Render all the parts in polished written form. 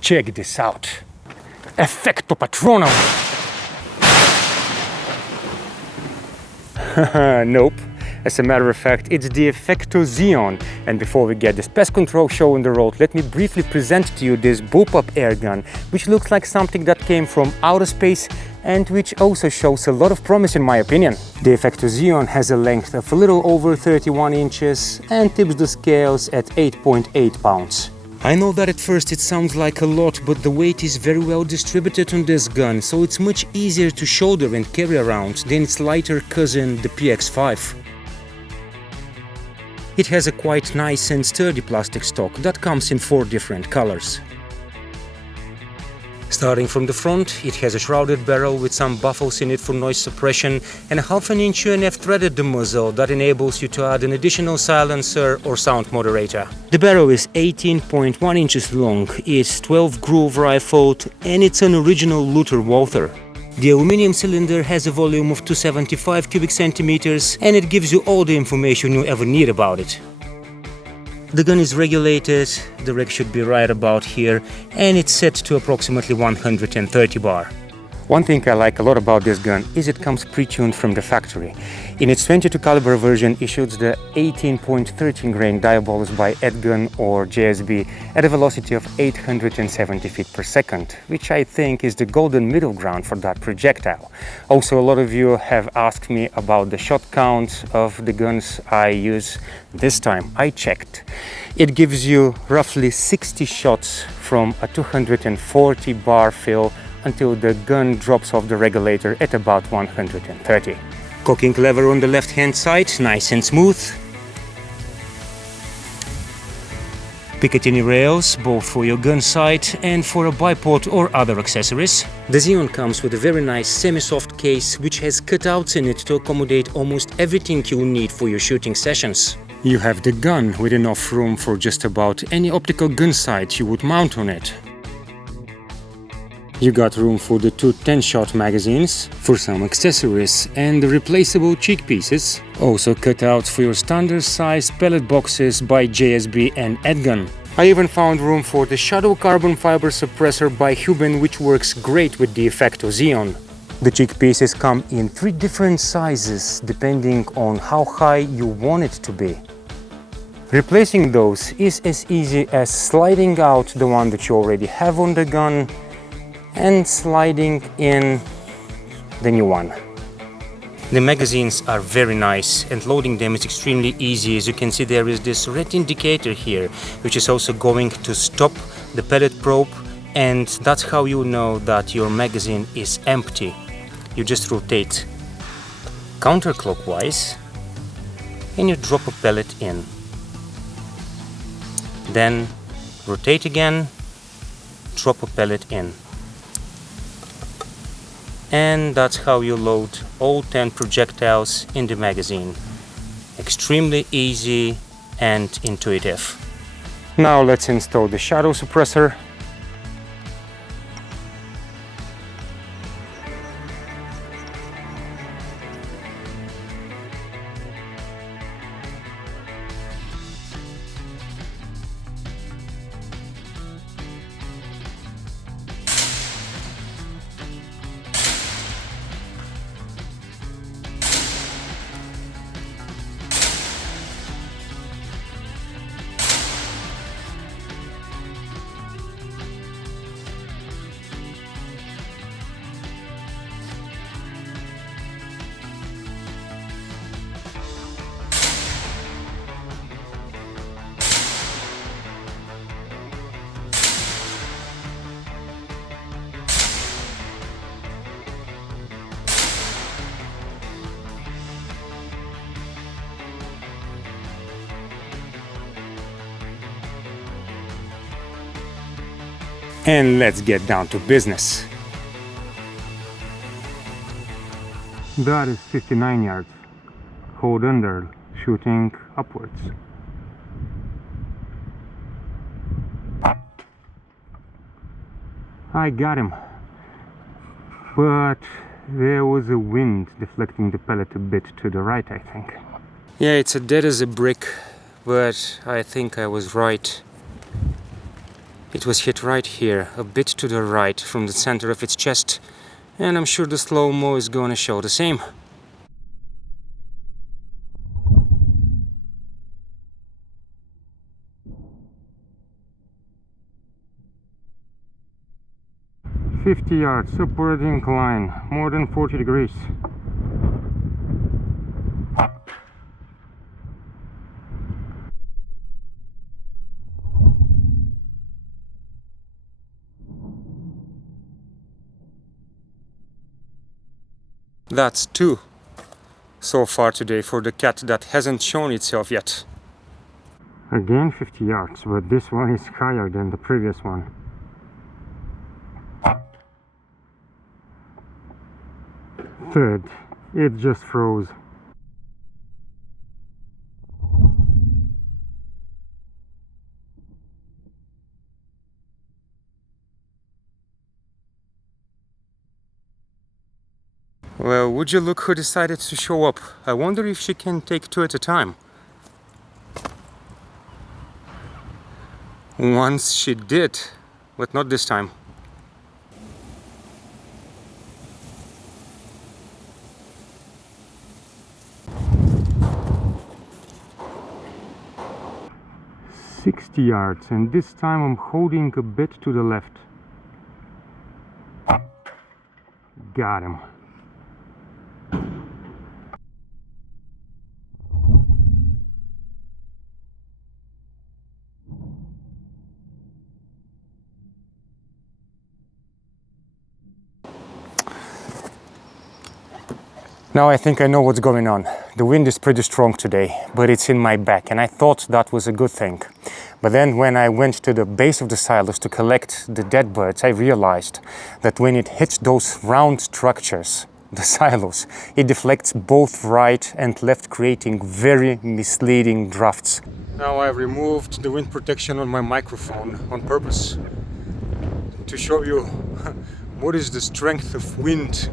Check this out. Effecto Patronum. Nope. As a matter of fact, it's the Effecto Zeon. And before we get this pest control show on the road, let me briefly present to you this bullpup airgun, which looks like something that came from outer space and which also shows a lot of promise in my opinion. The Effecto Zeon has a length of a little over 31 inches and tips the scales at 8.8 pounds. I know that at first it sounds like a lot, but the weight is very well distributed on this gun, so it's much easier to shoulder and carry around than its lighter cousin, the PX5. It has a quite nice and sturdy plastic stock that comes in 4 different colors. Starting from the front, it has a shrouded barrel with some buffles in it for noise suppression and a 1/2 inch UNF threaded the muzzle that enables you to add an additional silencer or sound moderator. The barrel is 18.1 inches long, it's 12 groove rifled and it's an original Luther Walther. The aluminum cylinder has a volume of 275 cubic centimeters and it gives you all the information you ever need about it. The gun is regulated, the reg should be right about here, and it's set to approximately 130 bar. One thing I like a lot about this gun is it comes pre-tuned from the factory. In its 22 caliber version it shoots the 18.13 grain diabolus by Airgun or JSB at a velocity of 870 feet per second, which I think is the golden middle ground for that projectile. Also, a lot of you have asked me about the shot count of the guns I use. This time I checked. It gives you roughly 60 shots from a 240 bar fill until the gun drops off the regulator at about 130. Cocking lever on the left hand side, nice and smooth. Picatinny rails, both for your gun sight and for a bipod or other accessories. The Zeon comes with a very nice semi-soft case which has cutouts in it to accommodate almost everything you'll need for your shooting sessions. You have the gun with enough room for just about any optical gun sight you would mount on it. You got room for the 2 10-shot magazines, for some accessories and the replaceable cheek pieces. Also cut out for your standard size pellet boxes by JSB and Airgun. I even found room for the Shadow carbon fiber suppressor by Huben, which works great with the Effecto Zeon. The cheek pieces come in 3 different sizes depending on how high you want it to be. Replacing those is as easy as sliding out the one that you already have on the gun and sliding in the new one. The magazines are very nice and loading them is extremely easy. As you can see, there is this red indicator here which is also going to stop the pellet probe, and that's how you know that your magazine is empty. You just rotate counterclockwise and you drop a pellet in. Then rotate again, drop a pellet in. And that's how you load all 10 projectiles in the magazine. Extremely easy and intuitive. Now let's install the shadow suppressor. And let's get down to business. That is 59 yards. Hold under, shooting upwards. I got him. But there was a wind deflecting the pellet a bit to the right, I think. Yeah, it's as dead as a brick, but I think I was right. It was hit right here, a bit to the right from the center of its chest, and I'm sure the slow-mo is gonna show the same. "50 yards, upward incline, more than 40 degrees. That's 2 so far today for the cat that hasn't shown itself yet. Again 50 yards, but this one is higher than the previous one. Third, it just froze. Well, would you look who decided to show up? I wonder if she can take 2 at a time. Once she did, but not this time. "60 yards, and this time I'm holding a bit to the left." Got him. Now I think I know what's going on. The wind is pretty strong today, but it's in my back, and I thought that was a good thing. But then when I went to the base of the silos to collect the dead birds, I realized that when it hits those round structures, the silos, it deflects both right and left, creating very misleading drafts. Now I've removed the wind protection on my microphone on purpose to show you what is the strength of wind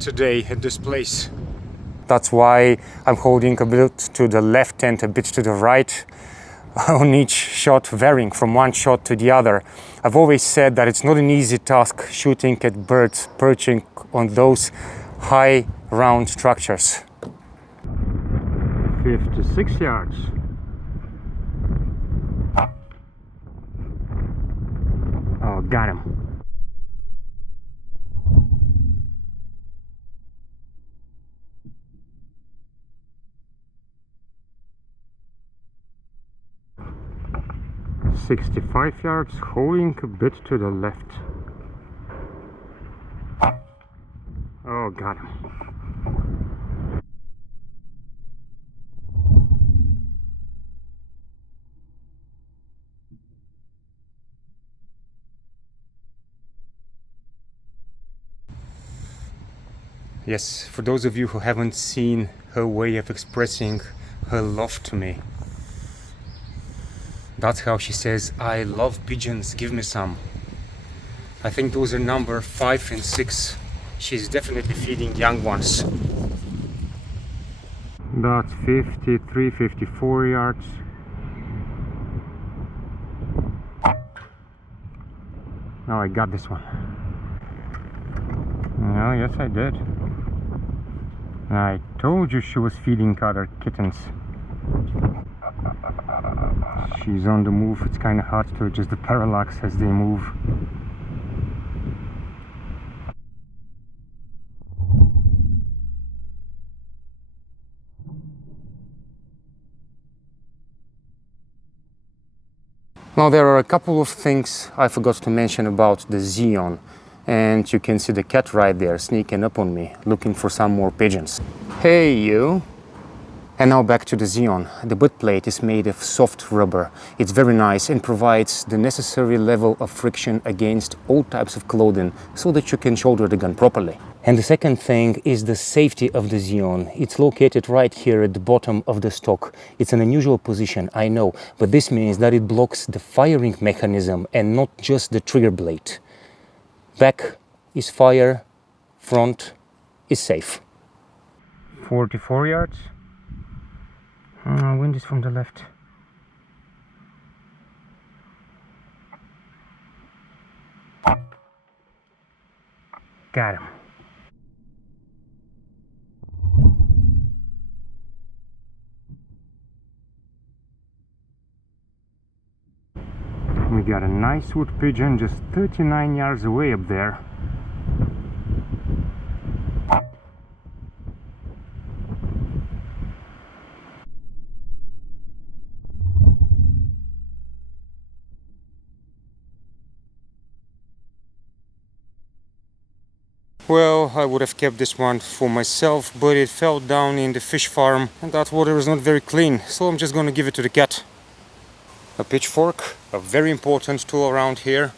today at this place. That's why I'm holding a bit to the left and a bit to the right on each shot, varying from one shot to the other. I've always said that it's not an easy task shooting at birds perching on those high round structures. 56 yards. Oh, got him. "65 yards, holding a bit to the left." Oh, got him. Yes, for those of you who haven't seen her way of expressing her love to me, that's how she says, "I love pigeons, give me some." I think those are number 5 and 6. She's definitely feeding young ones. That's 53, 54 yards. Oh, I got this one. Oh, yes, I did. I told you she was feeding other kittens. She's on the move. It's kind of hard to adjust the parallax as they move. Now there are a couple of things I forgot to mention about the Zeon, and you can see the cat right there sneaking up on me, looking for some more pigeons. Hey you! And now back to the Zeon. The butt plate is made of soft rubber. It's very nice and provides the necessary level of friction against all types of clothing so that you can shoulder the gun properly. And the second thing is the safety of the Zeon. It's located right here at the bottom of the stock. It's an unusual position, I know, but this means that it blocks the firing mechanism and not just the trigger blade. Back is fire, front is safe. 44 yards. Wind is from the left. Got him. We got a nice wood pigeon just 39 yards away up there. Well, I would have kept this one for myself, but it fell down in the fish farm and that water is not very clean, so I'm just gonna give it to the cat. A pitchfork, a very important tool around here.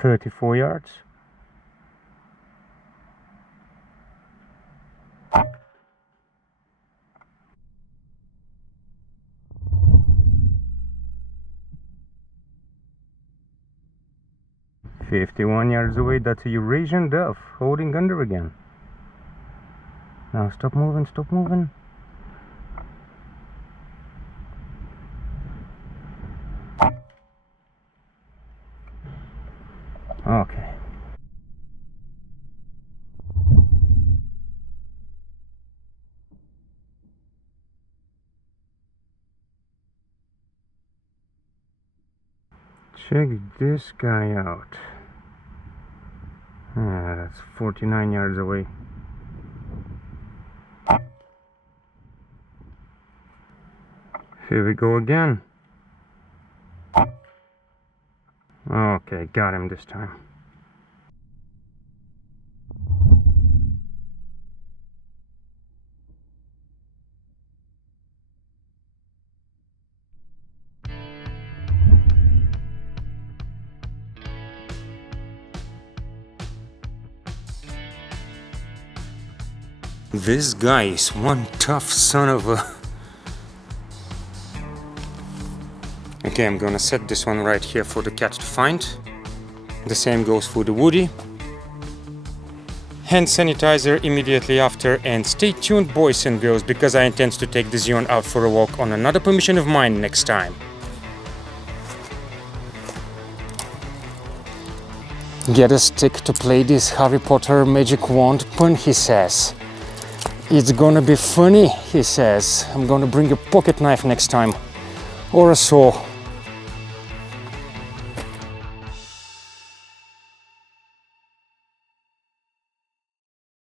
"34 yards. "51 yards away, that's a Eurasian dove, holding under again. Now stop moving, stop moving. Okay. Check this guy out. Yeah, that's 49 yards away. Here we go again. Okay, got him this time. This guy is one tough son of a... Okay, I'm gonna set this one right here for the cat to find. The same goes for the woody. Hand sanitizer immediately after, and stay tuned, boys and girls, because I intend to take the Zeon out for a walk on another permission of mine next time. Get a stick to play this Harry Potter magic wand pun, he says. It's gonna be funny, he says. I'm gonna bring a pocket knife next time. Or a saw.